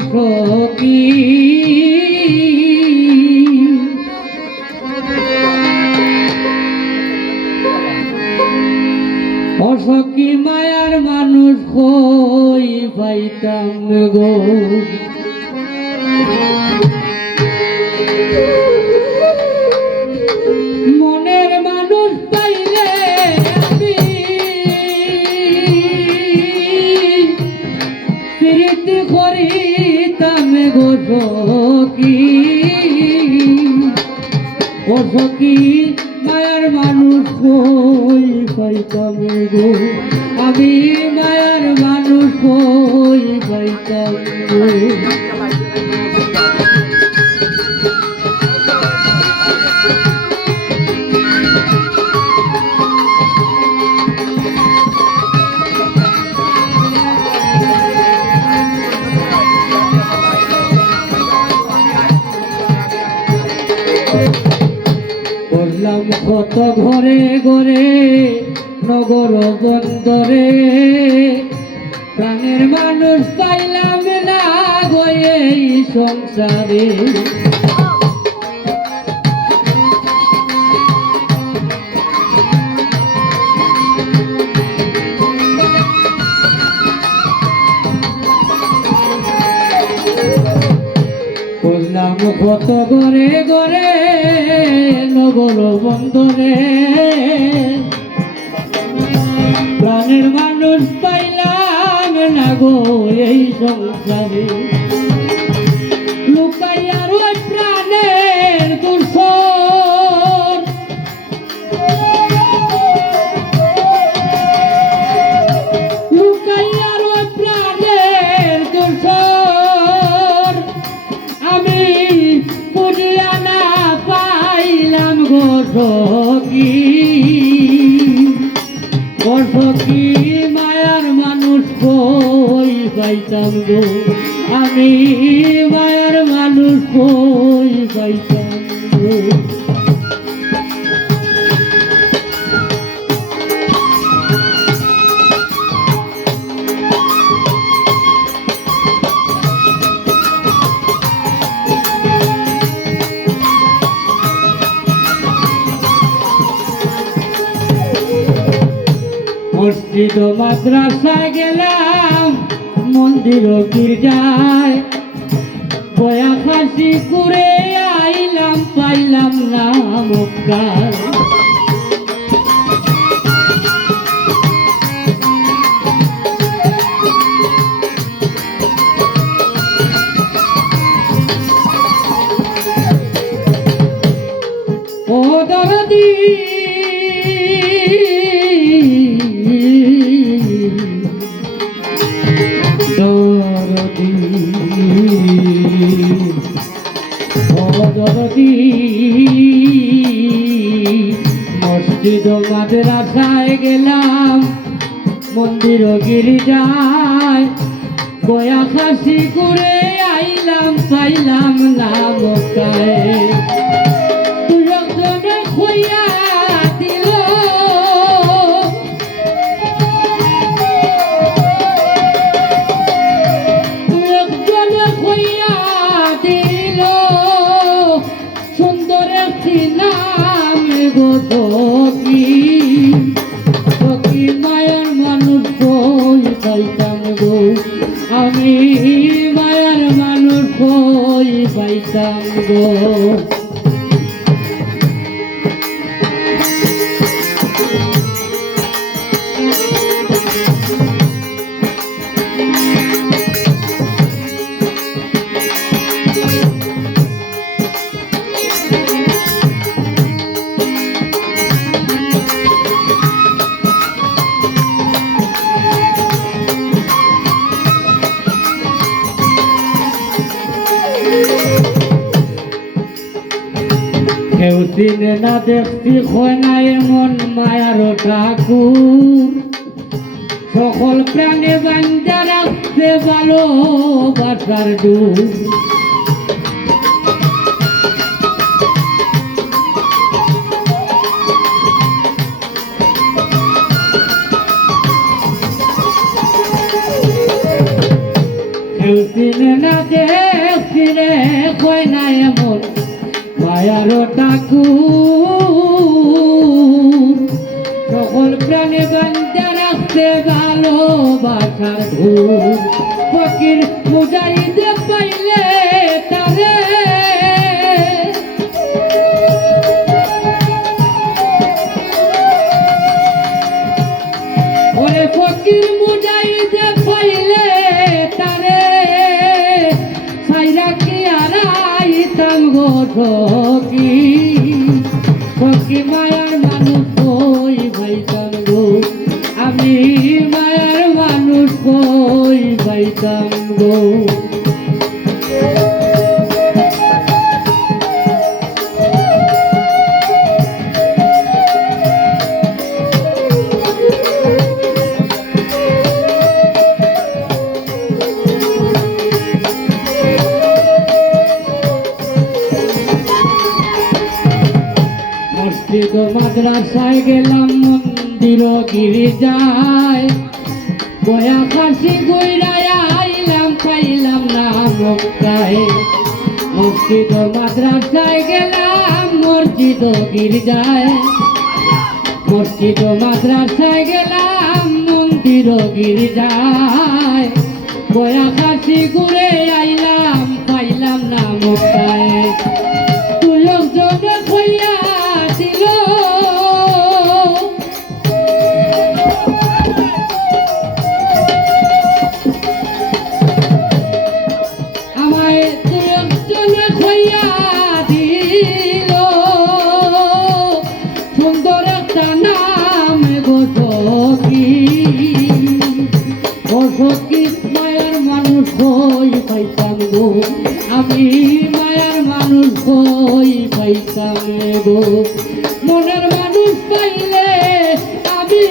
সখী অসখী মায়ার মানুষ হই পাইতাম গো। সখী ও সখী মায়ার মানুষ হই পাইতামে গো আমি মায়ার মানুষ হই পাইতাম গো করলাম কত ঘরে ঘরে নগর বন্দরে। প্রাণের মানুষ পাইলাম না গয়ে সংসারে। কত ঘরে ঘরে নগর বন্ধনে। প্রাণের মানুষ পাইলাম না গো এই সংসারে। সখী ও সখী মায়ার মানুষ কই পাইতাম গো। আমি মায়ার মানুষ কই পাইতাম গো। মসজিদ মাদ্রাসা গেলাম মন্দির গির্জায়। বয়া ফাঁসি করে আইলাম পাইলাম না মক্কায়। ও মাদ্রাসায় গেলাম। মন্দির গির্জায় বয়া খাসি করে আইলাম পাইলাম না মক্কায়। তুই কই পাইতাম গো। কেউ চিনে না দেখছি হয় না এমন মায়ার ঠাকুর। সকল প্রাণে বাঞ্জা রাখতে ভালোবাসার দেখছি রে কয় না এমন মায়ার টাকু সকল প্রাণী বান্ধা রাখতে ভালোবাসার ধূপ। ঠকি ফকি মায়ার মানুষ কই ভাই গো। আমি মায়ার মানুষ কই ভাইতাম গো। মাদ্রাসায় গেলাম মন্দির গিরিজায়। বয়া কাশি গইরায় আইলাম, পাইলাম না মক্কায় মসজিদ মাদ্রাসায় গেলাম, মসজিদ গিরিজায়। মসজিদ মাদ্রাসায় গেলাম, মন্দির গিরিজায়। বয়া কাশি ঘুরে আইলাম কইয়া দিল। সুন্দর একটা নাম গো সখী। ও সখী, মায়ার মানুষ হই পাইতাম গো। আমি মায়ার মানুষ হই পাইতাম গো। মনের মানুষ পাইলে আমি